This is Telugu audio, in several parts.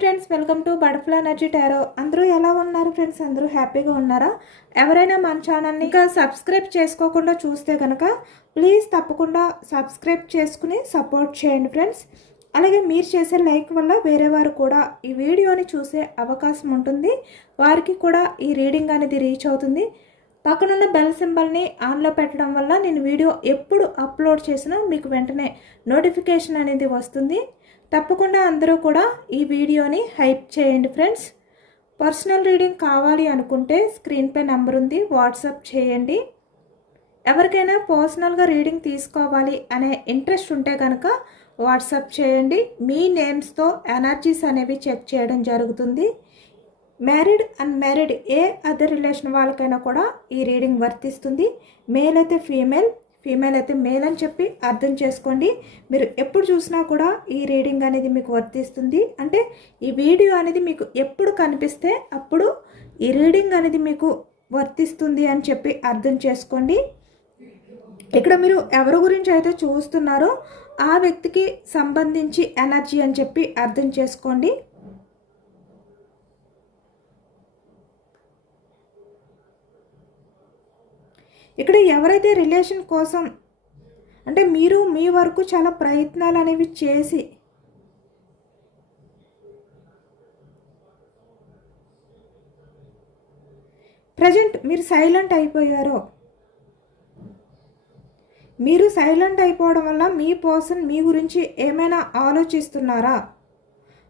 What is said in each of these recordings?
Friends, welcome to butterfly energy tarot. అందరూ ఎలా ఉన్నారు ఫ్రెండ్స్? అందరూ హ్యాపీగా ఉన్నారా? ఎవరైనా మన ఛానల్ని ఇంకా సబ్స్క్రైబ్ చేసుకోకుండా చూస్తే కనుక ప్లీజ్ తప్పకుండా సబ్స్క్రైబ్ చేసుకుని సపోర్ట్ చేయండి ఫ్రెండ్స్. అలాగే మీరు చేసే లైక్ వల్ల వేరే వారు కూడా ఈ వీడియోని చూసే అవకాశం ఉంటుంది, వారికి కూడా ఈ రీడింగ్ అనేది రీచ్ అవుతుంది. పక్కనున్న బెల్ సింబల్ని ఆన్లో పెట్టడం వల్ల నేను వీడియో ఎప్పుడు అప్లోడ్ చేసినా మీకు వెంటనే నోటిఫికేషన్ అనేది వస్తుంది. తప్పకుండా అందరూ కూడా ఈ వీడియోని హైప్ చేయండి ఫ్రెండ్స్. పర్సనల్ రీడింగ్ కావాలి అనుకుంటే స్క్రీన్పై నెంబర్ ఉంది, వాట్సాప్ చేయండి. ఎవరికైనా పర్సనల్గా రీడింగ్ తీసుకోవాలి అనే ఇంట్రెస్ట్ ఉంటే కనుక వాట్సాప్ చేయండి. మీ నేమ్స్తో ఎనర్జీస్ అనేవి చెక్ చేయడం జరుగుతుంది. మ్యారీడ్ అన్మ్యారీడ్ ఏ అదర్ రిలేషన్ వాళ్ళకైనా కూడా ఈ రీడింగ్ వర్తిస్తుంది. మేల్ అయితే ఫీమేల్, ఫీమేల్ అయితే మేల్ అని చెప్పి అర్థం చేసుకోండి. మీరు ఎప్పుడు చూసినా కూడా ఈ రీడింగ్ అనేది మీకు వర్తిస్తుంది. అంటే ఈ వీడియో అనేది మీకు ఎప్పుడు కనిపిస్తే అప్పుడు ఈ రీడింగ్ అనేది మీకు వర్తిస్తుంది అని చెప్పి అర్థం చేసుకోండి. ఇక్కడ మీరు ఎవరి గురించి అయితే చూస్తున్నారో ఆ వ్యక్తికి సంబంధించి ఎనర్జీ అని చెప్పి అర్థం చేసుకోండి. ఇక్కడ ఎవరైతే రిలేషన్ కోసం అంటే మీరు మీ వరకు చాలా ప్రయత్నాలు అనేవి చేసి ప్రజెంట్ మీరు సైలెంట్ అయిపోయారో, మీరు సైలెంట్ అయిపోవడం వల్ల మీ పర్సన్ మీ గురించి ఏమైనా ఆలోచిస్తున్నారా?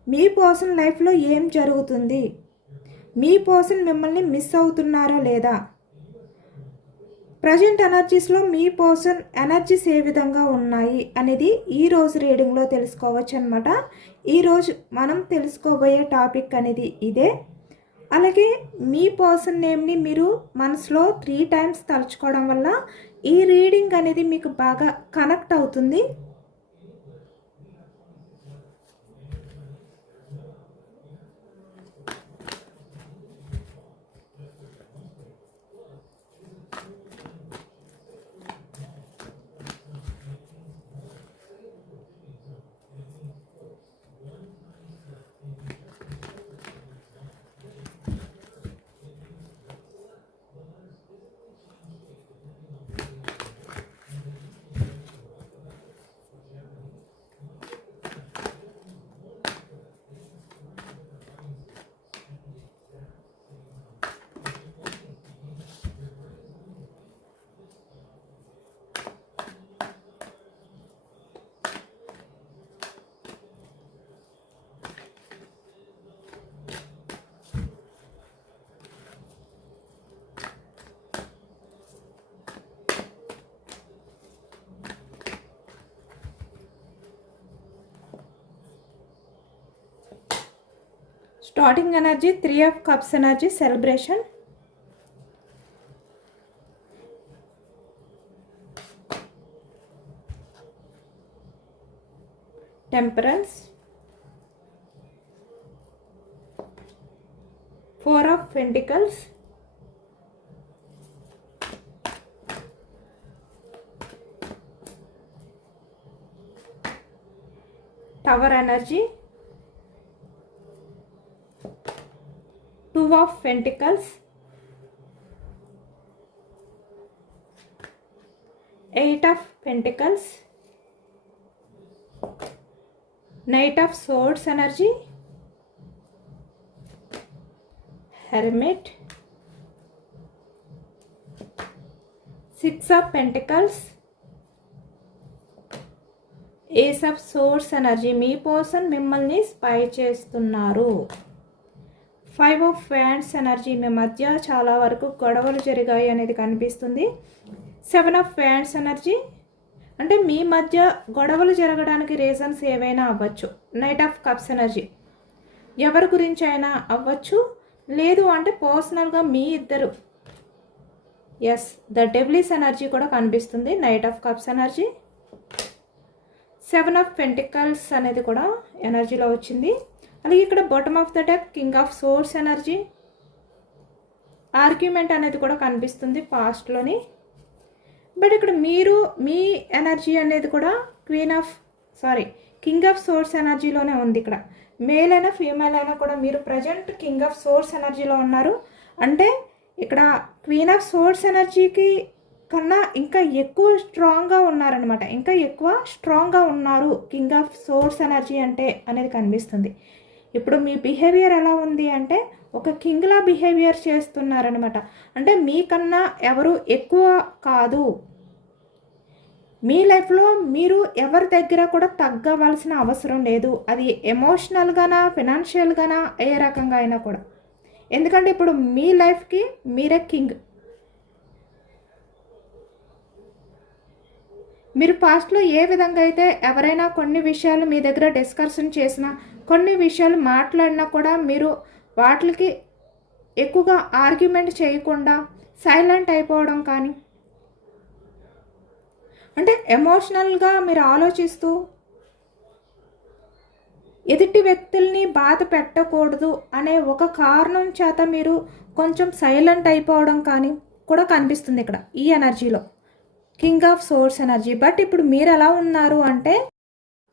మీ పర్సన్ లైఫ్లో ఏం జరుగుతుంది? మీ పర్సన్ మిమ్మల్ని మిస్ అవుతున్నారా లేదా? ప్రజెంట్ ఎనర్జీస్లో మీ పర్సన్ ఎనర్జీస్ ఏ విధంగా ఉన్నాయి అనేది ఈరోజు రీడింగ్లో తెలుసుకోవచ్చు అనమాట. ఈరోజు మనం తెలుసుకోబోయే టాపిక్ అనేది ఇదే. అలాగే మీ పర్సన్ నేమ్ని మీరు మనసులో 3 times తలుచుకోవడం వల్ల ఈ రీడింగ్ అనేది మీకు బాగా కనెక్ట్ అవుతుంది. Starting energy 3 of Cups energy, celebration. Temperance, 4 of Pentacles, tower energy, 2 of Pentacles, 8 of Pentacles, Knight of Swords energy, Hermit, 6 of Pentacles, Ace of Swords energy. Me person మిమ్మల్ని స్పై చేస్తున్నారు. 5 of Wands ఎనర్జీ. మీ మధ్య చాలా వరకు గొడవలు జరిగాయి అనేది కనిపిస్తుంది. 7 of Wands ఎనర్జీ. అంటే మీ మధ్య గొడవలు జరగడానికి రీజన్స్ ఏవైనా అవ్వచ్చు. Knight of cups energy. ఎవరి గురించి అయినా అవ్వచ్చు, లేదు అంటే పర్సనల్గా మీ ఇద్దరు. ఎస్, ద డెవిల్స్ ఎనర్జీ కూడా కనిపిస్తుంది. Knight of cups energy. 7 of Pentacles అనేది కూడా ఎనర్జీలో వచ్చింది. అలాగే ఇక్కడ bottom of the deck king of swords energy. Argument అనేది కూడా కనిపిస్తుంది పాస్ట్లోని. బట్ ఇక్కడ మీరు మీ ఎనర్జీ అనేది కూడా కింగ్ ఆఫ్ సోర్స్ ఎనర్జీలోనే ఉంది. ఇక్కడ మేల్ అయినా ఫీమేల్ అయినా కూడా మీరు ప్రజెంట్ కింగ్ ఆఫ్ సోర్స్ ఎనర్జీలో ఉన్నారు. అంటే ఇక్కడ క్వీన్ ఆఫ్ సోర్స్ ఎనర్జీకి కన్నా ఇంకా ఎక్కువ స్ట్రాంగ్గా ఉన్నారనమాట. ఇంకా ఎక్కువ స్ట్రాంగ్గా ఉన్నారు కింగ్ ఆఫ్ సోర్స్ ఎనర్జీ అంటే అనేది కనిపిస్తుంది. ఇప్పుడు మీ బిహేవియర్ ఎలా ఉంది అంటే ఒక కింగ్లా బిహేవియర్ చేస్తున్నారనమాట. అంటే మీకన్నా ఎవరు ఎక్కువ కాదు. మీ లైఫ్లో మీరు ఎవరి దగ్గర కూడా తగ్గవలసిన అవసరం లేదు. అది ఎమోషనల్గానా ఫినాన్షియల్గానా ఏ రకంగా అయినా కూడా. ఎందుకంటే ఇప్పుడు మీ లైఫ్కి మీరే కింగ్. మీరు పాస్ట్లో ఏ విధంగా అయితే ఎవరైనా కొన్ని విషయాలు మీ దగ్గర డిస్కషన్ చేసినా, కొన్ని విషయాలు మాట్లాడినా కూడా మీరు వాటికి ఎక్కువగా ఆర్గ్యుమెంట్ చేయకుండా సైలెంట్ అయిపోవడం కానీ, అంటే ఎమోషనల్గా మీరు ఆలోచిస్తూ ఎదుటి వ్యక్తుల్ని బాధ పెట్టకూడదు అనే ఒక కారణం చేత మీరు కొంచెం సైలెంట్ అయిపోవడం కానీ కూడా కనిపిస్తుంది ఇక్కడ ఈ ఎనర్జీలో, king of swords energy. But ఇప్పుడు మీరు ఎలా ఉన్నారు అంటే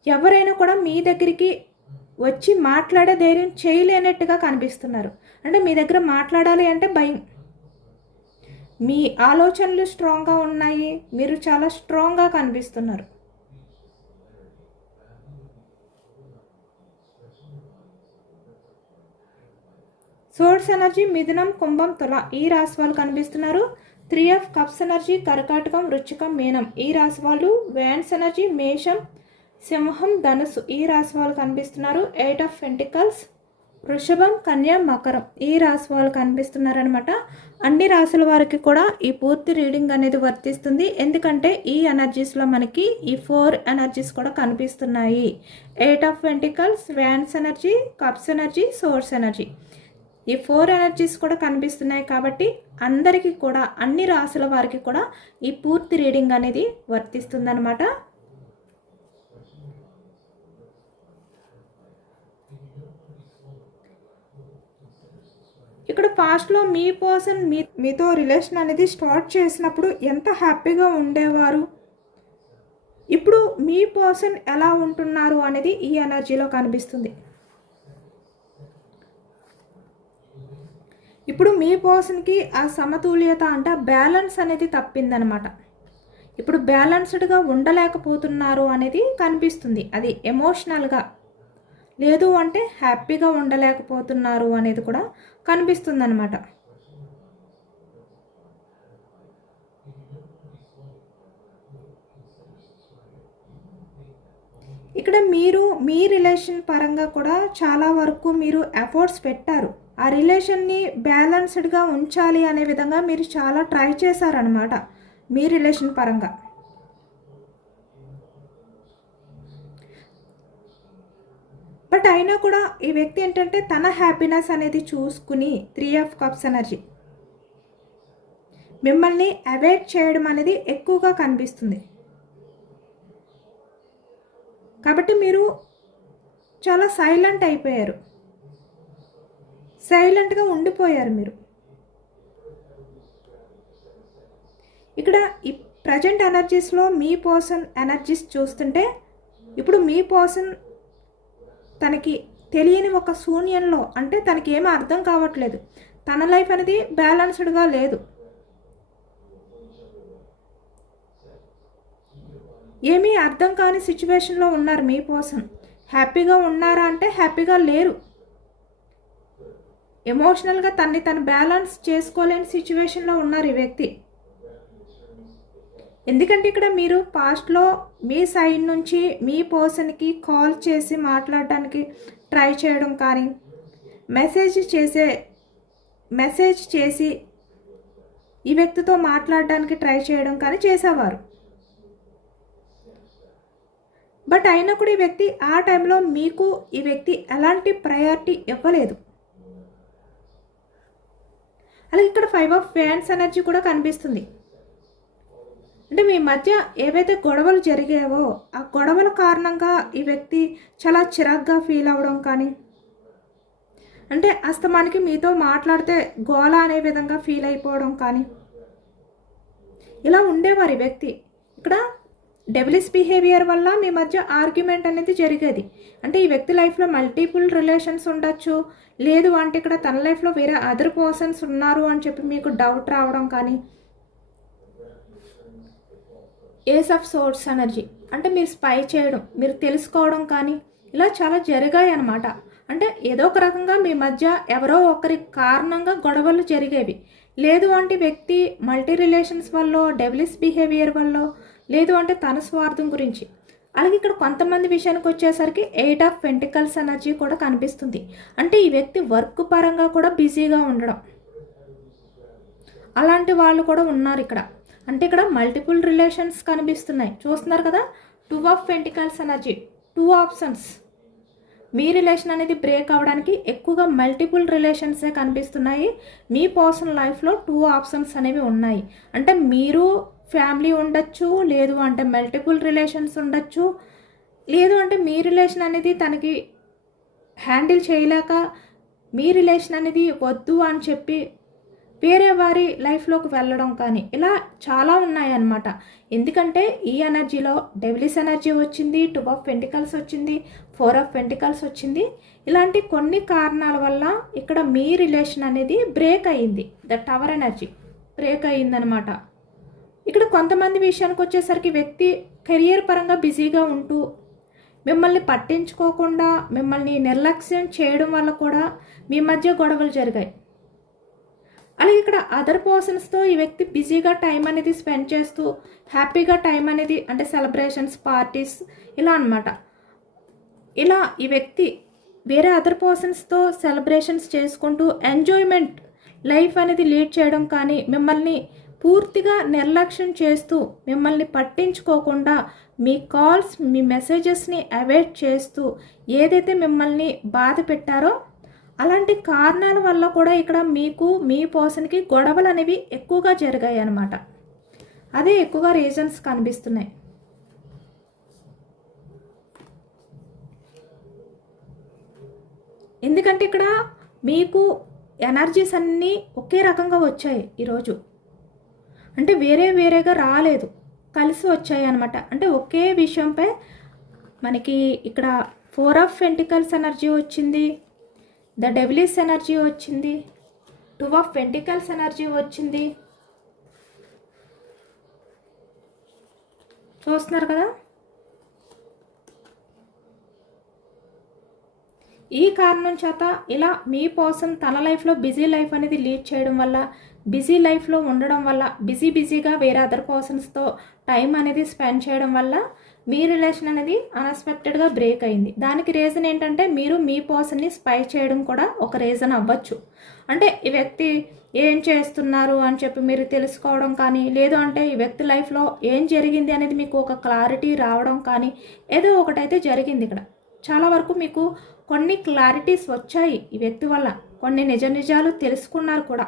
ఎవరైనా కూడా మీ దగ్గరికి వచ్చి మాట్లాడే ధైర్యం చేయలేనట్టుగా కనిపిస్తున్నారు. అంటే మీ దగ్గర మాట్లాడాలి అంటే భయం. మీ ఆలోచనలు స్ట్రాంగ్గా ఉన్నాయి, మీరు చాలా స్ట్రాంగ్గా కనిపిస్తున్నారు. సోర్స్ ఎనర్జీ మిథునం, కుంభం, తుల ఈ రాశి వాళ్ళు కనిపిస్తున్నారు. 3 ఆఫ్ కప్స్ ఎనర్జీ కర్కాటకం, వృశ్చికం, మీనం ఈ రాశి వాళ్ళు. వ్యాన్స్ ఎనర్జీ మేషం, సింహం, ధనుసు ఈ రాశి వాళ్ళు కనిపిస్తున్నారు. 8 ఆఫ్ పెంటికల్స్ వృషభం, కన్య, మకరం ఈ రాశి వాళ్ళు కనిపిస్తున్నారనమాట. అన్ని రాశుల వారికి కూడా ఈ పూర్తి రీడింగ్ అనేది వర్తిస్తుంది. ఎందుకంటే ఈ ఎనర్జీస్లో మనకి ఈ 4 ఎనర్జీస్ కూడా కనిపిస్తున్నాయి. 8 of pentacles, wands energy, cups energy, source energy ఈ 4 ఎనర్జీస్ కూడా కనిపిస్తున్నాయి. కాబట్టి అందరికీ కూడా అన్ని రాశుల వారికి కూడా ఈ పూర్తి రీడింగ్ అనేది వర్తిస్తుందన్నమాట. ఇక్కడ పాస్ట్లో మీ పర్సన్ మీతో రిలేషన్ అనేది స్టార్ట్ చేసినప్పుడు ఎంత హ్యాపీగా ఉండేవారు, ఇప్పుడు మీ పర్సన్ ఎలా ఉంటున్నారు అనేది ఈ ఎనర్జీలో కనిపిస్తుంది. ఇప్పుడు మీ పర్సన్కి ఆ సమతుల్యత అంటే బ్యాలెన్స్ అనేది తప్పిందనమాట. ఇప్పుడు బ్యాలెన్స్డ్గా ఉండలేకపోతున్నారు అనేది కనిపిస్తుంది. అది ఎమోషనల్గా లేదు అంటే హ్యాపీగా ఉండలేకపోతున్నారు అనేది కూడా కనిపిస్తుంది అనమాట. ఇక్కడ మీరు మీ రిలేషన్ పరంగా కూడా చాలా వరకు మీరు ఎఫర్ట్స్ పెట్టారు. ఆ రిలేషన్ని బ్యాలెన్స్డ్గా ఉంచాలి అనే విధంగా మీరు చాలా ట్రై చేశారనమాట మీ రిలేషన్ పరంగా. బట్ అయినా కూడా ఈ వ్యక్తి ఏంటంటే తన హ్యాపీనెస్ అనేది చూసుకుని 3 ఆఫ్ కప్స్ ఎనర్జీ మిమ్మల్ని అవాయిడ్ చేయడం అనేది ఎక్కువగా కనిపిస్తుంది. కాబట్టి మీరు చాలా సైలెంట్ అయిపోయారు, సైలెంట్గా ఉండిపోయారు మీరు. ఇక్కడ ఈ ప్రజెంట్ ఎనర్జీస్లో మీ పర్సన్ ఎనర్జీస్ చూస్తుంటే ఇప్పుడు మీ పర్సన్ తనకి తెలియని ఒక శూన్యంలో, అంటే తనకి ఏమీ అర్థం కావట్లేదు, తన లైఫ్ అనేది బ్యాలెన్స్డ్గా లేదు, ఏమీ అర్థం కాని సిచ్యువేషన్లో ఉన్నారు మీ పర్సన్. హ్యాపీగా ఉన్నారా అంటే హ్యాపీగా లేరు. ఎమోషనల్గా తను బ్యాలెన్స్ చేసుకోలేని సిచ్యువేషన్లో ఉన్నారు ఈ వ్యక్తి. ఎందుకంటే ఇక్కడ మీరు పాస్ట్లో మీ సైడ్ నుంచి మీ పర్సన్కి కాల్ చేసి మాట్లాడడానికి ట్రై చేయడం కానీ, మెసేజ్ చేసి ఈ వ్యక్తితో మాట్లాడడానికి ట్రై చేయడం కానీ చేసేవారు. బట్ అయినా కూడా ఈ వ్యక్తి ఆ టైంలో మీకు ఈ వ్యక్తి ఎలాంటి ప్రయారిటీ ఇవ్వలేదు. అలాగే ఇక్కడ 5 ఆఫ్ ఫ్యాన్స్ ఎనర్జీ కూడా కనిపిస్తుంది. అంటే మీ మధ్య ఏవైతే గొడవలు జరిగావో ఆ గొడవల కారణంగా ఈ వ్యక్తి చాలా చిరాగ్గా ఫీల్ అవ్వడం కానీ, అంటే అస్తమానికి మీతో మాట్లాడితే గోల అనే విధంగా ఫీల్ అయిపోవడం కానీ ఇలా ఉండేవారు ఈ వ్యక్తి. ఇక్కడ డెవిలిష్ బిహేవియర్ వల్ల మీ మధ్య ఆర్గ్యుమెంట్ అనేది జరిగేది. అంటే ఈ వ్యక్తి లైఫ్లో మల్టిపుల్ రిలేషన్స్ ఉండొచ్చు, లేదు అంటే ఇక్కడ తన లైఫ్లో వేరే అదర్ పర్సన్స్ ఉన్నారు అని చెప్పి మీకు డౌట్ రావడం కానీ, ఏస్ ఆఫ్ సోర్స్ ఎనర్జీ అంటే మీరు స్పై చేయడం, మీరు తెలుసుకోవడం కానీ ఇలా చాలా జరిగాయి అన్నమాట. అంటే ఏదో ఒక రకంగా మీ మధ్య ఎవరో ఒకరి కారణంగా గొడవలు జరిగేవి. లేదు అంటే వ్యక్తి మల్టీ రిలేషన్స్ వల్ల, డెవిలిష్ బిహేవియర్ వల్ల, లేదు అంటే తన స్వార్థం గురించి. అలాగే ఇక్కడ కొంతమంది విషయానికి వచ్చేసరికి 8 ఆఫ్ పెంటికల్స్ ఎనర్జీ కూడా కనిపిస్తుంది. అంటే ఈ వ్యక్తి వర్క్ పరంగా కూడా బిజీగా ఉండడం, అలాంటి వాళ్ళు కూడా ఉన్నారు ఇక్కడ. అంటే ఇక్కడ మల్టిపుల్ రిలేషన్స్ కనిపిస్తున్నాయి, చూస్తున్నారు కదా. 2 of pentacles energy, 2 options. Me relation అనేది బ్రేక్ అవ్వడానికి ఎక్కువగా మల్టిపుల్ రిలేషన్సే కనిపిస్తున్నాయి. మీ పర్సనల్ లైఫ్లో 2 ఆప్షన్స్ అనేవి ఉన్నాయి. అంటే మీరు ఫ్యామిలీ ఉండొచ్చు, లేదు అంటే మల్టిపుల్ రిలేషన్స్ ఉండొచ్చు, లేదు అంటే మీ రిలేషన్ అనేది తనకి హ్యాండిల్ చేయలేక మీ రిలేషన్ అనేది వద్దు అని చెప్పి వేరే వారి లైఫ్లోకి వెళ్ళడం కానీ ఇలా చాలా ఉన్నాయన్నమాట. ఎందుకంటే ఈ ఎనర్జీలో డెవిలిష్ ఎనర్జీ వచ్చింది, 2 ఆఫ్ పెంటికల్స్ వచ్చింది, 4 ఆఫ్ పెంటికల్స్ వచ్చింది. ఇలాంటి కొన్ని కారణాల వల్ల ఇక్కడ మీ రిలేషన్ అనేది బ్రేక్ అయ్యింది. ద టవర్ ఎనర్జీ బ్రేక్ అయ్యిందనమాట. ఇక్కడ కొంతమంది విషయానికి వచ్చేసరికి వ్యక్తి కెరియర్ పరంగా బిజీగా ఉంటూ మిమ్మల్ని పట్టించుకోకుండా మిమ్మల్ని నిర్లక్ష్యం చేయడం వల్ల కూడా మీ మధ్య గొడవలు జరిగాయి. అలాగే ఇక్కడ అదర్ పర్సన్స్తో ఈ వ్యక్తి బిజీగా టైం అనేది స్పెండ్ చేస్తూ హ్యాపీగా టైం అనేది అంటే సెలబ్రేషన్స్, పార్టీస్ ఇలా అనమాట. ఇలా ఈ వ్యక్తి వేరే అదర్ పర్సన్స్తో సెలబ్రేషన్స్ చేసుకుంటూ ఎంజాయ్మెంట్ లైఫ్ అనేది లీడ్ చేయడం కానీ, మిమ్మల్ని పూర్తిగా నిర్లక్ష్యం చేస్తూ మిమ్మల్ని పట్టించుకోకుండా మీ కాల్స్, మీ మెసేజెస్ని అవాయిడ్ చేస్తూ ఏదైతే మిమ్మల్ని బాధ పెట్టారో అలాంటి కారణాల వల్ల కూడా ఇక్కడ మీకు మీ పర్సన్కి గొడవలు అనేవి ఎక్కువగా జరిగాయి అన్నమాట. అదే ఎక్కువగా రీజన్స్ కనిపిస్తున్నాయి. ఎందుకంటే ఇక్కడ మీకు ఎనర్జీస్ అన్నీ ఒకే రకంగా వచ్చాయి ఈరోజు. అంటే వేరే వేరేగా రాలేదు, కలిసి వచ్చాయి అనమాట. అంటే ఒకే విషయంపై మనకి ఇక్కడ 4 ఆఫ్ పెంటికల్స్ ఎనర్జీ వచ్చింది, ద డెవిలిష్ ఎనర్జీ వచ్చింది, 2 ఆఫ్ పెంటికల్స్ ఎనర్జీ వచ్చింది. చూస్తున్నారు కదా. ఈ కారణం చేత ఇలా మీ పర్సన్ తన లైఫ్లో బిజీ లైఫ్ అనేది లీడ్ చేయడం వల్ల, బిజీ లైఫ్లో ఉండడం వల్ల, బిజీగా వేరే అదర్ పర్సన్స్తో టైం అనేది స్పెండ్ చేయడం వల్ల మీ రిలేషన్ అనేది అన్ఎక్స్పెక్టెడ్గా బ్రేక్ అయింది. దానికి రీజన్ ఏంటంటే మీరు మీ పర్సన్ని స్పై చేయడం కూడా ఒక రీజన్ అవ్వచ్చు. అంటే ఈ వ్యక్తి ఏం చేస్తున్నారు అని చెప్పి మీరు తెలుసుకోవడం కానీ, లేదు అంటే ఈ వ్యక్తి లైఫ్లో ఏం జరిగింది అనేది మీకు ఒక క్లారిటీ రావడం కానీ, ఏదో ఒకటైతే జరిగింది ఇక్కడ. చాలా వరకు మీకు కొన్ని క్లారిటీస్ వచ్చాయి ఈ వ్యక్తి వల్ల, కొన్ని నిజాలు తెలుసుకున్నారు కూడా,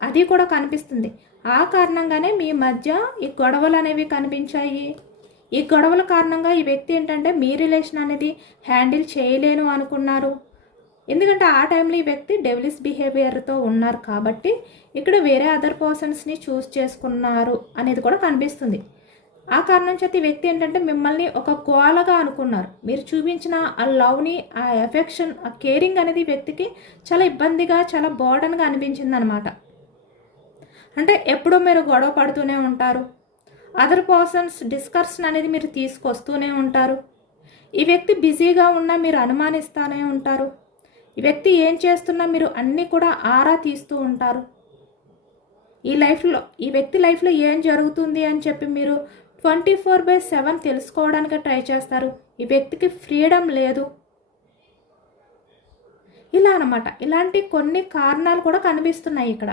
అది కూడా కనిపిస్తుంది. ఆ కారణంగానే మీ మధ్య ఈ గొడవలు అనేవి కనిపించాయి. ఈ గొడవల కారణంగా ఈ వ్యక్తి ఏంటంటే మీ రిలేషన్ అనేది హ్యాండిల్ చేయలేను అనుకున్నారు. ఎందుకంటే ఆ టైంలో ఈ వ్యక్తి డెవిలిష్ బిహేవియర్తో ఉన్నారు కాబట్టి ఇక్కడ వేరే అదర్ పర్సన్స్ని చూస్ చేసుకున్నారు అనేది కూడా కనిపిస్తుంది. ఆ కారణం చేత ఈ వ్యక్తి ఏంటంటే మిమ్మల్ని ఒక గోలగా అనుకున్నారు. మీరు చూపించిన ఆ లవ్ని, ఆ ఎఫెక్షన్, ఆ కేరింగ్ అనేది వ్యక్తికి చాలా ఇబ్బందిగా, చాలా బర్డన్గా అనిపించింది అనమాట. అంటే ఎప్పుడూ మీరు గొడవ పడుతూనే ఉంటారు, అదర్ పర్సన్స్ డిస్కషన్ అనేది మీరు తీసుకొస్తూనే ఉంటారు. ఈ వ్యక్తి బిజీగా ఉన్నా మీరు అనుమానిస్తూనే ఉంటారు. ఈ వ్యక్తి ఏం చేస్తున్నా మీరు అన్నీ కూడా ఆరా తీస్తూ ఉంటారు. ఈ వ్యక్తి లైఫ్లో ఏం జరుగుతుంది అని చెప్పి మీరు 24/7 తెలుసుకోవడానికి ట్రై చేస్తారు. ఈ వ్యక్తికి ఫ్రీడమ్ లేదు. ఇలా అన్నమాట. ఇలాంటి కొన్ని కారణాలు కూడా కనిపిస్తున్నాయి ఇక్కడ.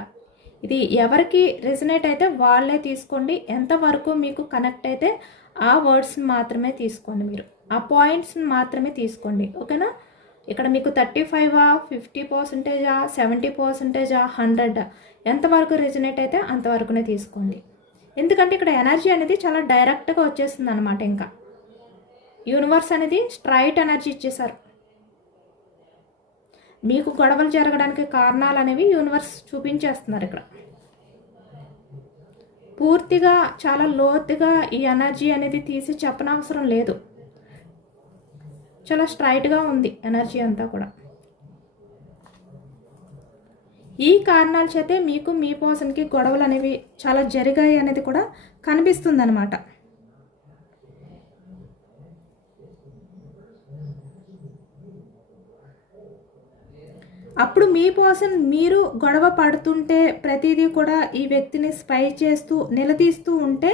ఇది ఎవరికి రెజనేట్ అయితే వాళ్ళే తీసుకోండి. ఎంతవరకు మీకు కనెక్ట్ అయితే ఆ వర్డ్స్ని మాత్రమే తీసుకోండి, మీరు ఆ పాయింట్స్ని మాత్రమే తీసుకోండి, ఓకేనా. ఇక్కడ మీకు 35, 50%, 70%, 100 ఎంతవరకు రెజనేట్ అయితే అంతవరకునే తీసుకోండి. ఎందుకంటే ఇక్కడ ఎనర్జీ అనేది చాలా డైరెక్ట్గా వచ్చేస్తుంది అనమాట. ఇంకా యూనివర్స్ అనేది స్ట్రైట్ ఎనర్జీ ఇచ్చేసారు. మీకు గొడవలు జరగడానికి కారణాలు అనేవి యూనివర్స్ చూపించేస్తున్నారు ఇక్కడ. పూర్తిగా చాలా లోతుగా ఈ ఎనర్జీ అనేది తీసి చెప్పనవసరం లేదు. చాలా స్ట్రైట్గా ఉంది ఎనర్జీ అంతా కూడా. ఈ కారణాల చేతే మీకు మీ పర్సన్కి గొడవలు అనేవి చాలా జరిగాయి అనేది కూడా కనిపిస్తుంది అనమాట. అప్పుడు మీ పర్సన్ మీరు గొడవ పడుతుంటే ప్రతిదీ కూడా ఈ వ్యక్తిని స్పై చేస్తూ నిలదీస్తూ ఉంటే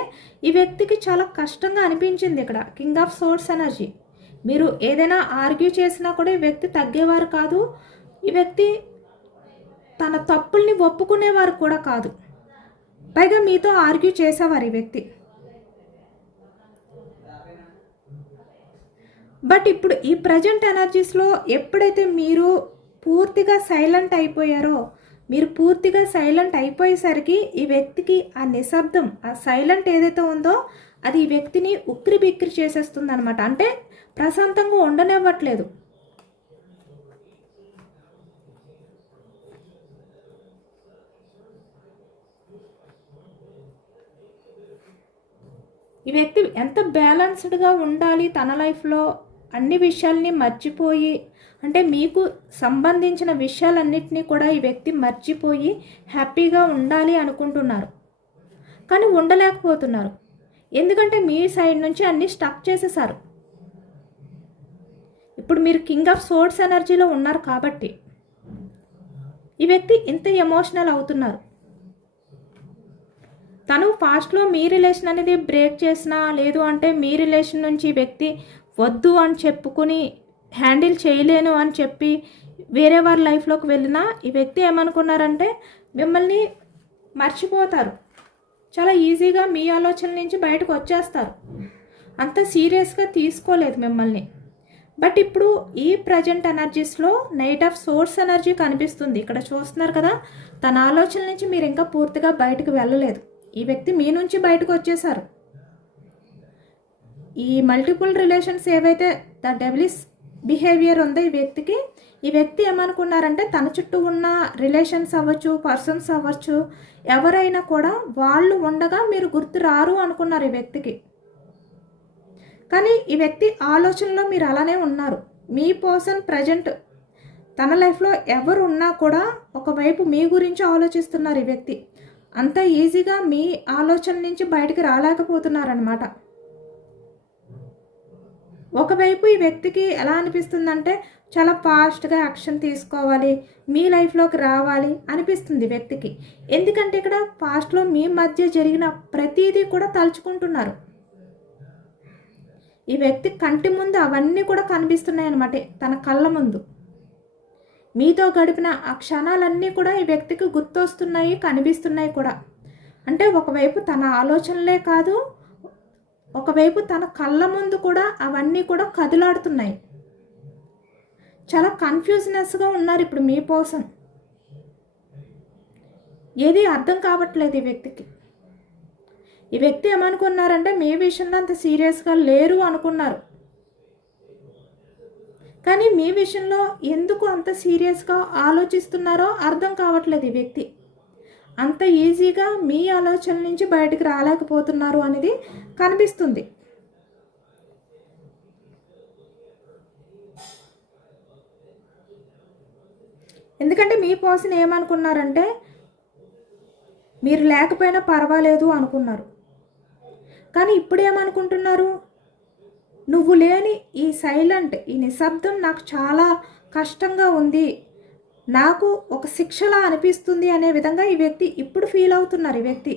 ఈ వ్యక్తికి చాలా కష్టంగా అనిపించింది. ఇక్కడ కింగ్ ఆఫ్ సోర్స్ ఎనర్జీ. మీరు ఏదైనా ఆర్గ్యూ చేసినా కూడా ఈ వ్యక్తి తగ్గేవారు కాదు. ఈ వ్యక్తి తన తప్పుల్ని ఒప్పుకునేవారు కూడా కాదు. పైగా మీతో ఆర్గ్యూ చేసేవారు ఈ వ్యక్తి. బట్ ఇప్పుడు ఈ ప్రజెంట్ ఎనర్జీస్లో ఎప్పుడైతే మీరు పూర్తిగా సైలెంట్ అయిపోయారో, మీరు పూర్తిగా సైలెంట్ అయిపోయేసరికి ఈ వ్యక్తికి ఆ నిశ్శబ్దం, ఆ సైలెంట్ ఏదైతే ఉందో అది ఈ వ్యక్తిని ఉక్కిరి బిక్కిరి చేసేస్తుంది అనమాట. అంటే ప్రశాంతంగా ఉండనివ్వట్లేదు. ఈ వ్యక్తి ఎంత బ్యాలెన్స్డ్గా ఉండాలి తన లైఫ్లో, అన్ని విషయాల్ని మర్చిపోయి, అంటే మీకు సంబంధించిన విషయాలన్నింటినీ కూడా ఈ వ్యక్తి మర్చిపోయి హ్యాపీగా ఉండాలి అనుకుంటున్నారు. కానీ ఉండలేకపోతున్నారు. ఎందుకంటే మీ సైడ్ నుంచి అన్నీ స్టక్ చేసేసారు. ఇప్పుడు మీరు కింగ్ ఆఫ్ సోర్స్ ఎనర్జీలో ఉన్నారు కాబట్టి ఈ వ్యక్తి ఇంత ఎమోషనల్ అవుతున్నారు. తను ఫాస్ట్లో మీ రిలేషన్ అనేది బ్రేక్ చేసినా, లేదు అంటే మీ రిలేషన్ నుంచి ఈ వ్యక్తి వద్దు అని చెప్పుకుని హ్యాండిల్ చేయలేను అని చెప్పి వేరే వారి లైఫ్లోకి వెళ్ళినా ఈ వ్యక్తి ఏమనుకున్నారంటే మిమ్మల్ని మర్చిపోతారు. చాలా ఈజీగా మీ ఆలోచన నుంచి బయటకు వచ్చేస్తారు. అంత సీరియస్గా తీసుకోలేదు మిమ్మల్ని. బట్ ఇప్పుడు ఈ ప్రజెంట్ ఎనర్జీస్లో నైట్ ఆఫ్ సోర్స్ ఎనర్జీ కనిపిస్తుంది. ఇక్కడ చూస్తున్నారు కదా, తన ఆలోచన నుంచి మీరు ఇంకా పూర్తిగా బయటకు వెళ్ళలేదు. ఈ వ్యక్తి మీ నుంచి బయటకు వచ్చేసారు. ఈ మల్టిపుల్ రిలేషన్స్ ఏవైతే ద డెవిలిస్ బిహేవియర్ ఉందో ఈ వ్యక్తి ఏమనుకున్నారంటే తన చుట్టూ ఉన్న రిలేషన్స్ అవ్వచ్చు, పర్సన్స్ అవ్వచ్చు, ఎవరైనా కూడా వాళ్ళు ఉండగా మీరు గుర్తు రారు అనుకున్నారు ఈ వ్యక్తికి. కానీ ఈ వ్యక్తి ఆలోచనలో మీరు అలానే ఉన్నారు. మీ పర్సన్ ప్రజెంట్ తన లైఫ్లో ఎవరు ఉన్నా కూడా ఒకవైపు మీ గురించి ఆలోచిస్తున్నారు ఈ వ్యక్తి. అంత ఈజీగా మీ ఆలోచన నుంచి బయటికి రాలేకపోతున్నారనమాట. ఒకవైపు ఈ వ్యక్తికి ఎలా అనిపిస్తుందంటే చాలా ఫాస్ట్గా యాక్షన్ తీసుకోవాలి, మీ లైఫ్లోకి రావాలి అనిపిస్తుంది వ్యక్తికి. ఎందుకంటే ఇక్కడ పాస్ట్లో మీ మధ్య జరిగిన ప్రతిదీ కూడా తలుచుకుంటున్నారు. ఈ వ్యక్తి కంటి ముందు అవన్నీ కూడా కనిపిస్తున్నాయి అన్నమాట. తన కళ్ళ ముందు మీతో గడిపిన ఆ క్షణాలన్నీ కూడా ఈ వ్యక్తికి గుర్తొస్తున్నాయి, కనిపిస్తున్నాయి కూడా. అంటే ఒకవైపు తన ఆలోచనలే కాదు, ఒకవైపు తన కళ్ళ ముందు కూడా అవన్నీ కూడా కదులాడుతున్నాయి. చాలా కన్ఫ్యూజ్నెస్గా ఉన్నారు ఇప్పుడు మీ పర్సన్. ఏది అర్థం కావట్లేదు ఈ వ్యక్తికి. ఈ వ్యక్తి ఏమనుకున్నారంటే మీ విషయంలో అంత సీరియస్గా లేరు అనుకున్నారు. కానీ మీ విషయంలో ఎందుకు అంత సీరియస్గా ఆలోచిస్తున్నారో అర్థం కావట్లేదు ఈ వ్యక్తి. అంత ఈజీగా మీ ఆలోచన నుంచి బయటకు రాలేకపోతున్నారు అనేది కనిపిస్తుంది. ఎందుకంటే మీ పర్సన్ ఏమనుకున్నారంటే మీరు లేకపోయినా పర్వాలేదు అనుకున్నారు. కానీ ఇప్పుడు ఏమనుకుంటున్నారు, నువ్వు లేని ఈ సైలెంట్, ఈ నిశ్శబ్దం నాకు చాలా కష్టంగా ఉంది, నాకు ఒక శిక్షలా అనిపిస్తుంది అనే విధంగా ఈ వ్యక్తి ఇప్పుడు ఫీల్ అవుతున్నారు. ఈ వ్యక్తి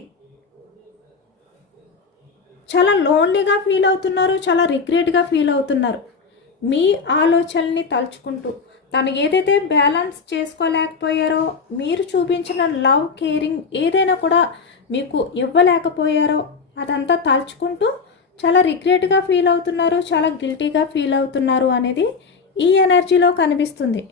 చాలా లోన్లీగా ఫీల్ అవుతున్నారు, చాలా రిగ్రెట్గా ఫీల్ అవుతున్నారు. మీ ఆలోచనల్ని తలుచుకుంటూ తను ఏదైతే బ్యాలెన్స్ చేసుకోలేకపోయారో, మీరు చూపించిన లవ్, కేరింగ్ ఏదైనా కూడా మీకు ఇవ్వలేకపోయారో అదంతా తలుచుకుంటూ చాలా రిగ్రెట్గా ఫీల్ అవుతున్నారు, చాలా గిల్టీగా ఫీల్ అవుతున్నారు అనేది ఈ ఎనర్జీలో కనిపిస్తుంది.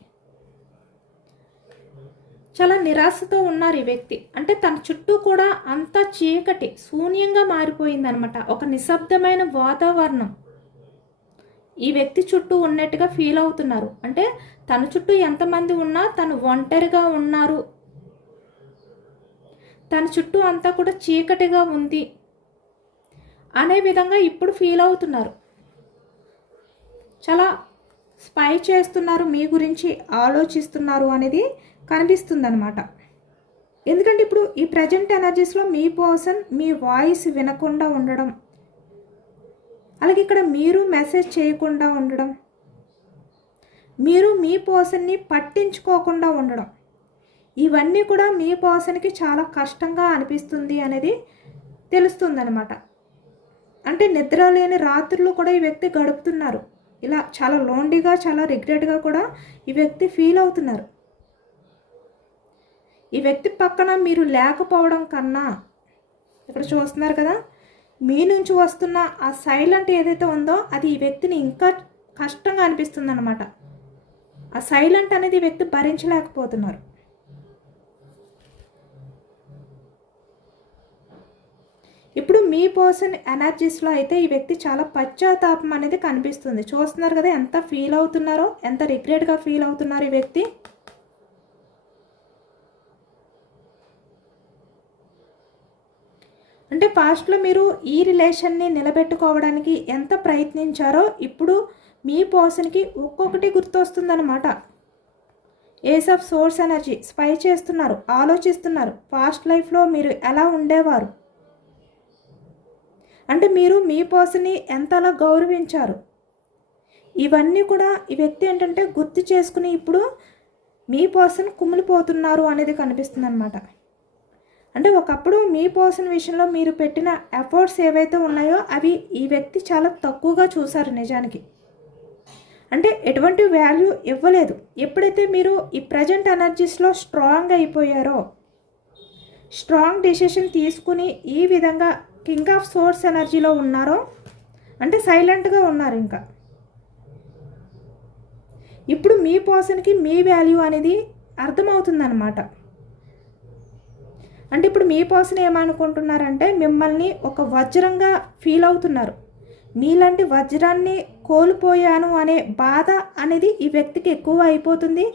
చాలా నిరాశతో ఉన్నారు ఈ వ్యక్తి. అంటే తన చుట్టూ కూడా అంత చీకటి, శూన్యంగా మారిపోయిందనమాట. ఒక నిశ్శబ్దమైన వాతావరణం ఈ వ్యక్తి చుట్టూ ఉన్నట్టుగా ఫీల్ అవుతున్నారు. అంటే తన చుట్టూ ఎంతమంది ఉన్నా తను ఒంటరిగా ఉన్నారు, తన చుట్టూ అంతా కూడా చీకటిగా ఉంది అనే విధంగా ఇప్పుడు ఫీల్ అవుతున్నారు. చాలా స్పై చేస్తున్నారు, మీ గురించి ఆలోచిస్తున్నారు అనేది కనిపిస్తుంది అనమాట. ఎందుకంటే ఇప్పుడు ఈ ప్రజెంట్ ఎనర్జీస్లో మీ పర్సన్ మీ వాయిస్ వినకుండా ఉండడం, అలాగే ఇక్కడ మీరు మెసేజ్ చేయకుండా ఉండడం, మీరు మీ పర్సన్ని పట్టించుకోకుండా ఉండడం, ఇవన్నీ కూడా మీ పర్సన్కి చాలా కష్టంగా అనిపిస్తుంది అనేది తెలుస్తుందన్నమాట. అంటే నిద్ర లేని రాత్రులు కూడా ఈ వ్యక్తి గడుపుతున్నారు. ఇలా చాలా లోన్లీగా, చాలా రిగ్రెట్గా కూడా ఈ వ్యక్తి ఫీల్ అవుతున్నారు. ఈ వ్యక్తి పక్కన మీరు లేకపోవడం కన్నా, ఇక్కడ చూస్తున్నారు కదా, మీ నుంచి వస్తున్న ఆ సైలెంట్ ఏదైతే ఉందో అది ఈ వ్యక్తిని ఇంకా కష్టంగా అనిపిస్తుంది అన్నమాట. ఆ సైలెంట్ అనేది ఈ వ్యక్తి భరించలేకపోతున్నారు. ఇప్పుడు మీ పర్సన్ ఎనర్జీస్లో అయితే ఈ వ్యక్తి చాలా పశ్చాత్తాపం అనేది కనిపిస్తుంది. చూస్తున్నారు కదా ఎంత ఫీల్ అవుతున్నారో, ఎంత రిగ్రెట్గా ఫీల్ అవుతున్నారు ఈ వ్యక్తి. అంటే పాస్ట్లో మీరు ఈ రిలేషన్ని నిలబెట్టుకోవడానికి ఎంత ప్రయత్నించారో ఇప్పుడు మీ పర్సన్కి ఒక్కొక్కటి గుర్తొస్తుందన్నమాట. Ace of swords energy spy చేస్తున్నారు, ఆలోచిస్తున్నారు. పాస్ట్ లైఫ్లో మీరు ఎలా ఉండేవారు, అంటే మీరు మీ పర్సన్ని ఎంతలా గౌరవించారు, ఇవన్నీ కూడా ఈ వ్యక్తి ఏంటంటే గుర్తు చేసుకుని ఇప్పుడు మీ పర్సన్ కుమిలిపోతున్నారు అనేది కనిపిస్తుంది అనమాట. అంటే ఒకప్పుడు మీ పర్సన్ విషయంలో మీరు పెట్టిన ఎఫర్ట్స్ ఏవైతే ఉన్నాయో అవి ఈ వ్యక్తి చాలా తక్కువగా చూశారు నిజానికి. అంటే ఎటువంటి వాల్యూ ఇవ్వలేదు. ఎప్పుడైతే మీరు ఈ ప్రజెంట్ ఎనర్జీస్లో స్ట్రాంగ్ అయిపోయారో, స్ట్రాంగ్ డెసిషన్ తీసుకుని ఈ విధంగా కింగ్ ఆఫ్ సోర్స్ ఎనర్జీలో ఉన్నారో, అంటే సైలెంట్గా ఉన్నారు ఇంకా, ఇప్పుడు మీ పర్సన్కి మీ వాల్యూ అనేది అర్థమవుతుందన్నమాట. అంటే ఇప్పుడు మీ పర్సన్ ఏమనుకుంటున్నారంటే మిమ్మల్ని ఒక వజ్రంగా ఫీల్ అవుతున్నారు. మీలాంటి వజ్రాన్ని కోల్పోయాను అనే బాధ అనేది ఈ వ్యక్తికి ఎక్కువ అయిపోతుంది.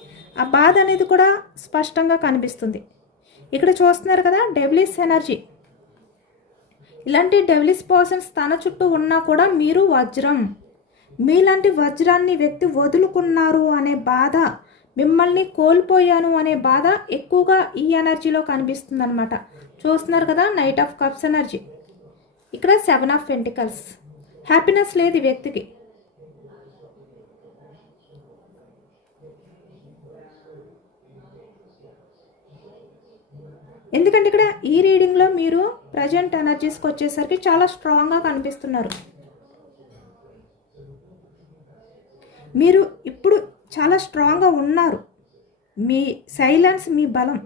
ఆ బాధ అనేది కూడా స్పష్టంగా కనిపిస్తుంది. ఇక్కడ చూస్తున్నారు కదా డెవిలిష్ ఎనర్జీ. ఇలాంటి డెవిలిష్ పర్సన్స్ తన చుట్టూ ఉన్నా కూడా మీరు వజ్రం, మీలాంటి వజ్రాన్ని వ్యక్తి వదులుకున్నారు అనే బాధ, మిమ్మల్ని కోల్పోయాను అనే బాధ ఎక్కువగా ఈ ఎనర్జీలో కనిపిస్తుంది అనమాట. చూస్తున్నారు కదా నైట్ ఆఫ్ కప్స్ ఎనర్జీ, ఇక్కడ 7 ఆఫ్ పెంటికల్స్. హ్యాపీనెస్ లేదు ఈ వ్యక్తికి. ఎందుకంటే ఇక్కడ ఈ రీడింగ్లో మీరు ప్రజెంట్ ఎనర్జీస్కి వచ్చేసరికి చాలా స్ట్రాంగ్గా కనిపిస్తున్నారు. మీరు ఇప్పుడు చాలా స్ట్రాంగ్గా ఉన్నారు. మీ సైలెన్స్ మీ బలం.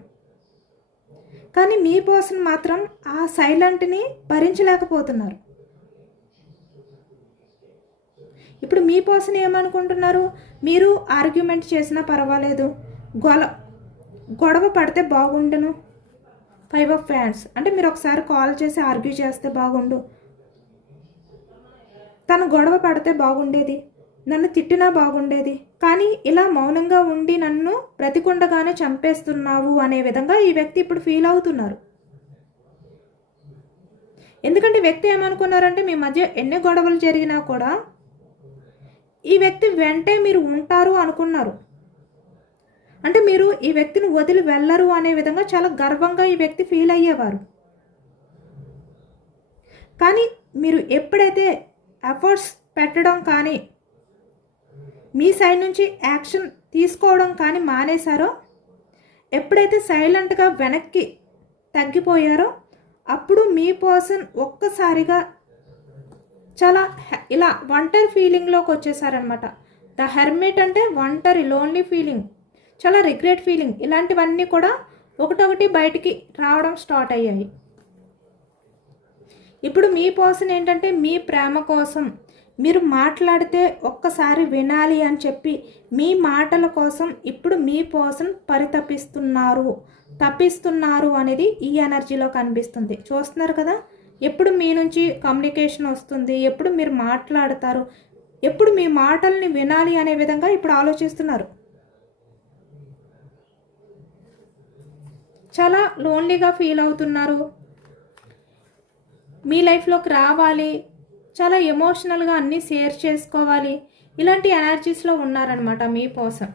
కానీ మీ పర్సన్ మాత్రం ఆ సైలెంట్ని భరించలేకపోతున్నారు. ఇప్పుడు మీ పర్సన్ ఏమనుకుంటున్నారు, మీరు ఆర్గ్యుమెంట్ చేసినా పర్వాలేదు, గొడవ పడితే బాగుండును. 5 ఆఫ్ ఫ్యాన్స్ అంటే మీరు ఒకసారి కాల్ చేసి ఆర్గ్యూ చేస్తే బాగుండు, తను గొడవ పడితే బాగుండేది, నన్ను తిట్టినా బాగుండేది, కానీ ఇలా మౌనంగా ఉండి నన్ను బ్రతికుండగానే చంపేస్తున్నావు అనే విధంగా ఈ వ్యక్తి ఇప్పుడు ఫీల్ అవుతున్నారు. ఎందుకంటే వ్యక్తి ఏమనుకున్నారంటే మీ మధ్య ఎన్ని గొడవలు జరిగినా కూడా ఈ వ్యక్తి వెంటే మీరు ఉంటారు అనుకున్నారు. అంటే మీరు ఈ వ్యక్తిని వదిలి వెళ్ళరు అనే విధంగా చాలా గర్వంగా ఈ వ్యక్తి ఫీల్ అయ్యేవారు. కానీ మీరు ఎప్పుడైతే ఎఫర్ట్స్ పెట్టడం కానీ మీ సైడ్ నుంచి యాక్షన్ తీసుకోవడం కానీ మానేశారో, ఎప్పుడైతే సైలెంట్గా వెనక్కి తగ్గిపోయారో అప్పుడు మీ పర్సన్ ఒక్కసారిగా చాలా ఇలా ఒంటరి ఫీలింగ్లోకి వచ్చేసారనమాట. ద హెర్మిట్ అంటే ఒంటరి, లోన్లీ ఫీలింగ్, చాలా రిగ్రెట్ ఫీలింగ్, ఇలాంటివన్నీ కూడా ఒకటొకటి బయటికి రావడం స్టార్ట్ అయ్యాయి. ఇప్పుడు మీ పర్సన్ ఏంటంటే మీ ప్రేమ కోసం మీరు మాట్లాడితే ఒక్కసారి వినాలి అని చెప్పి మీ మాటల కోసం ఇప్పుడు మీ పర్సన్ తప్పిస్తున్నారు అనేది ఈ ఎనర్జీలో కనిపిస్తుంది. చూస్తున్నారు కదా, ఎప్పుడు మీ నుంచి కమ్యూనికేషన్ వస్తుంది, ఎప్పుడు మీరు మాట్లాడతారు, ఎప్పుడు మీ మాటల్ని వినాలి అనే విధంగా ఇప్పుడు ఆలోచిస్తున్నారు. చాలా లోన్లీగా ఫీల్ అవుతున్నారు, మీ లైఫ్లోకి రావాలి, చాలా ఎమోషనల్గా అన్నీ షేర్ చేసుకోవాలి, ఇలాంటి ఎనర్జీస్లో ఉన్నారనమాట మీ కోసం.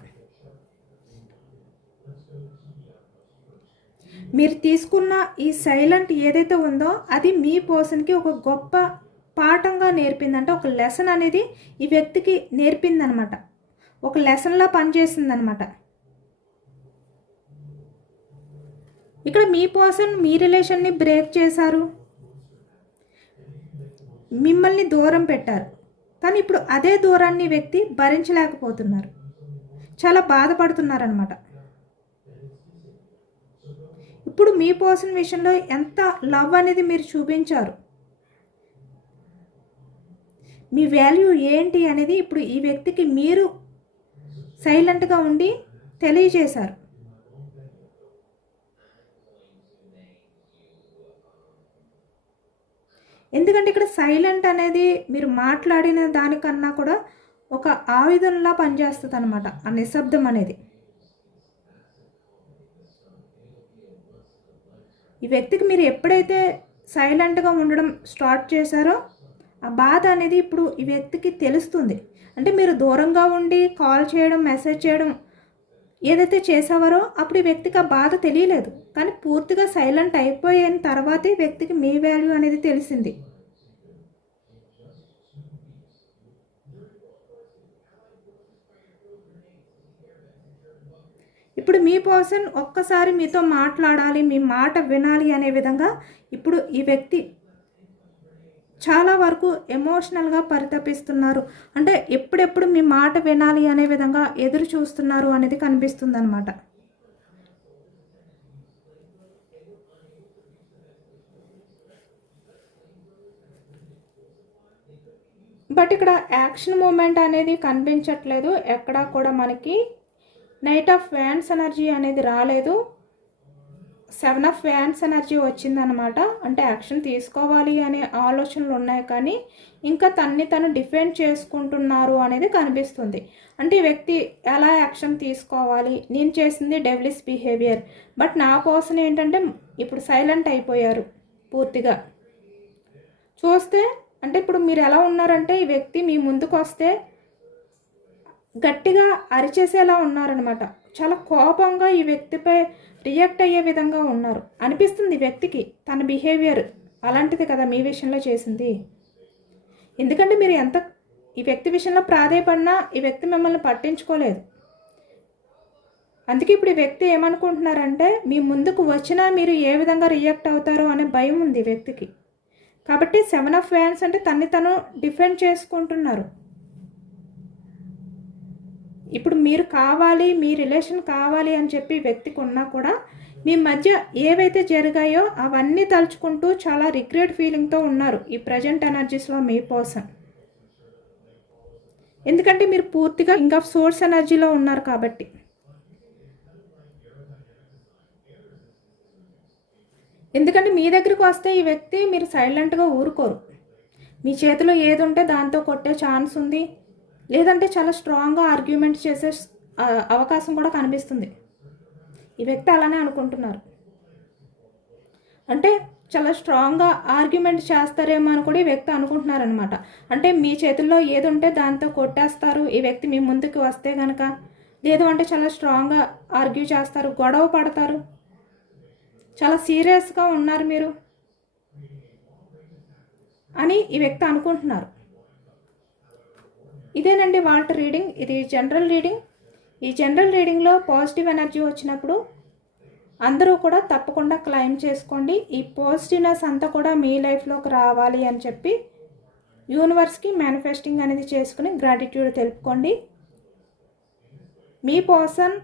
మీరు తీసుకున్న ఈ సైలెంట్ ఏదైతే ఉందో అది మీ పర్సన్కి ఒక గొప్ప పాఠంగా నేర్పిందంటే, ఒక లెసన్ అనేది ఈ వ్యక్తికి నేర్పిందనమాట, ఒక లెసన్లా పనిచేసిందనమాట. ఇక్కడ మీ పర్సన్ మీ రిలేషన్ని బ్రేక్ చేశారు, మిమ్మల్ని దూరం పెట్టారు, కానీ ఇప్పుడు అదే దూరాన్ని వ్యక్తి భరించలేకపోతున్నారు, చాలా బాధపడుతున్నారనమాట. ఇప్పుడు మీ పర్సన్ విషయంలో ఎంత లవ్ అనేది మీరు చూపించారు, మీ వాల్యూ ఏంటి అనేది ఇప్పుడు ఈ వ్యక్తికి మీరు సైలెంట్గా ఉండి తెలియజేశారు. ఎందుకంటే ఇక్కడ సైలెంట్ అనేది మీరు మాట్లాడిన దానికన్నా కూడా ఒక ఆయుధంలా పనిచేస్తుంది అనమాట ఆ నిశ్శబ్దం అనేది. ఈ వ్యక్తికి మీరు ఎప్పుడైతే సైలెంట్గా ఉండడం స్టార్ట్ చేశారో ఆ బాధ అనేది ఇప్పుడు ఈ వ్యక్తికి తెలుస్తుంది. అంటే మీరు దూరంగా ఉండి కాల్ చేయడం, మెసేజ్ చేయడం ఏదైతే చేసేవారో అప్పుడు ఈ వ్యక్తికి ఆ బాధ తెలియలేదు, కానీ పూర్తిగా సైలెంట్ అయిపోయిన తర్వాతే వ్యక్తికి మీ వాల్యూ అనేది తెలిసింది. ఇప్పుడు మీ పర్సన్ ఒక్కసారి మీతో మాట్లాడాలి, మీ మాట వినాలి అనే విధంగా ఇప్పుడు ఈ వ్యక్తి చాలా వరకు ఎమోషనల్గా పరితపిస్తున్నారు. అంటే ఎప్పుడెప్పుడు మీ మాట వినాలి అనే విధంగా ఎదురు చూస్తున్నారు అనేది కనిపిస్తుంది అనమాట. బట్ ఇక్కడ యాక్షన్ మూమెంట్ అనేది కనిపించట్లేదు, ఎక్కడా కూడా మనకి నైట్ ఆఫ్ వ్యాండ్స్ ఎనర్జీ అనేది రాలేదు, 7 ఆఫ్ వ్యాండ్స్ ఎనర్జీ వచ్చిందనమాట. అంటే యాక్షన్ తీసుకోవాలి అనే ఆలోచనలు ఉన్నాయి, కానీ ఇంకా తను డిఫెండ్ చేసుకుంటున్నారు అనేది కనిపిస్తుంది. అంటే ఈ వ్యక్తి ఎలా యాక్షన్ తీసుకోవాలి, నేను చేసింది డెవిలిష్ బిహేవియర్, బట్ నా పర్సన్ ఏంటంటే ఇప్పుడు సైలెంట్ అయిపోయారు పూర్తిగా. చూస్తే అంటే ఇప్పుడు మీరు ఎలా ఉన్నారంటే ఈ వ్యక్తి మీ ముందుకు వస్తే గట్టిగా అరిచేసేలా ఉన్నారనమాట, చాలా కోపంగా ఈ వ్యక్తిపై రియాక్ట్ అయ్యే విధంగా ఉన్నారు అనిపిస్తుంది ఈ వ్యక్తికి. తన బిహేవియర్ అలాంటిది కదా మీ విషయంలో చేసింది. ఎందుకంటే మీరు ఎంత ఈ వ్యక్తి విషయంలో ప్రాధేయపడినా ఈ వ్యక్తి మిమ్మల్ని పట్టించుకోలేదు. అందుకే ఇప్పుడు ఈ వ్యక్తి ఏమనుకుంటున్నారంటే మీ ముందుకు వచ్చినా మీరు ఏ విధంగా రియాక్ట్ అవుతారో అనే భయం ఉంది ఈ వ్యక్తికి. కాబట్టి 7 ఆఫ్ వ్యాండ్స్ అంటే తను డిఫెండ్ చేసుకుంటున్నారు. ఇప్పుడు మీరు కావాలి, మీ రిలేషన్ కావాలి అని చెప్పి వ్యక్తికి ఉన్నా కూడా మీ మధ్య ఏవైతే జరిగాయో అవన్నీ తలుచుకుంటూ చాలా రిగ్రెట్ ఫీలింగ్తో ఉన్నారు ఈ ప్రజెంట్ ఎనర్జీస్లో మీ పర్సన్. ఎందుకంటే మీరు పూర్తిగా కింగ్ ఆఫ్ సోర్స్ ఎనర్జీలో ఉన్నారు కాబట్టి. ఎందుకంటే మీ దగ్గరికి వస్తే ఈ వ్యక్తి మీరు సైలెంట్గా ఊరుకోరు, మీ చేతిలో ఏది ఉంటే దాంతో కొట్టే ఛాన్స్ ఉంది, లేదంటే చాలా స్ట్రాంగ్గా ఆర్గ్యుమెంట్ చేసే అవకాశం కూడా కనిపిస్తుంది. ఈ వ్యక్తి అలానే అనుకుంటున్నారు, అంటే చాలా స్ట్రాంగ్గా ఆర్గ్యుమెంట్ చేస్తారేమో అని కూడా ఈ వ్యక్తి అనుకుంటున్నారనమాట. అంటే మీ చేతుల్లో ఏది ఉంటే దాంతో కొట్టేస్తారు ఈ వ్యక్తి మీ ముందుకు వస్తే కనుక, లేదు అంటే చాలా స్ట్రాంగ్గా ఆర్గ్యూ చేస్తారు, గొడవ పడతారు, చాలా సీరియస్గా ఉన్నారు మీరు అని ఈ వ్యక్తి అనుకుంటున్నారు. ఇదేనండి వాళ్ళ రీడింగ్. ఇది జనరల్ రీడింగ్. ఈ జనరల్ రీడింగ్లో పాజిటివ్ ఎనర్జీ వచ్చినప్పుడు అందరూ కూడా తప్పకుండా క్లెయిమ్ చేసుకోండి. ఈ పాజిటివ్నెస్ అంతా కూడా మీ లైఫ్లోకి రావాలి అని చెప్పి యూనివర్స్కి మేనిఫెస్టింగ్ అనేది చేసుకుని గ్రాటిట్యూడ్ తెలుపుకోండి. మీ పర్సన్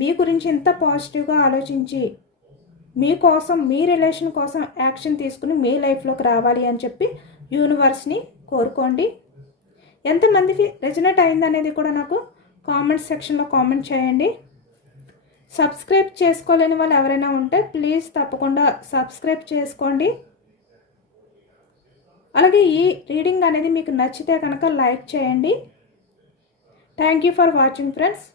మీ గురించి ఇంత పాజిటివ్గా ఆలోచించి మీకోసం, మీ రిలేషన్ కోసం యాక్షన్ తీసుకుని మీ లైఫ్లోకి రావాలి అని చెప్పి యూనివర్స్ని కోరుకోండి. ఎంతమందికి రెజనేట్ అయిందనేది కూడా నాకు కామెంట్ సెక్షన్లో కామెంట్ చేయండి. సబ్స్క్రైబ్ చేసుకోలేని వాళ్ళు ఎవరైనా ఉంటే ప్లీజ్ తప్పకుండా సబ్స్క్రైబ్ చేసుకోండి. అలాగే ఈ రీడింగ్ అనేది మీకు నచ్చితే కనుక లైక్ చేయండి. Thank you for watching friends.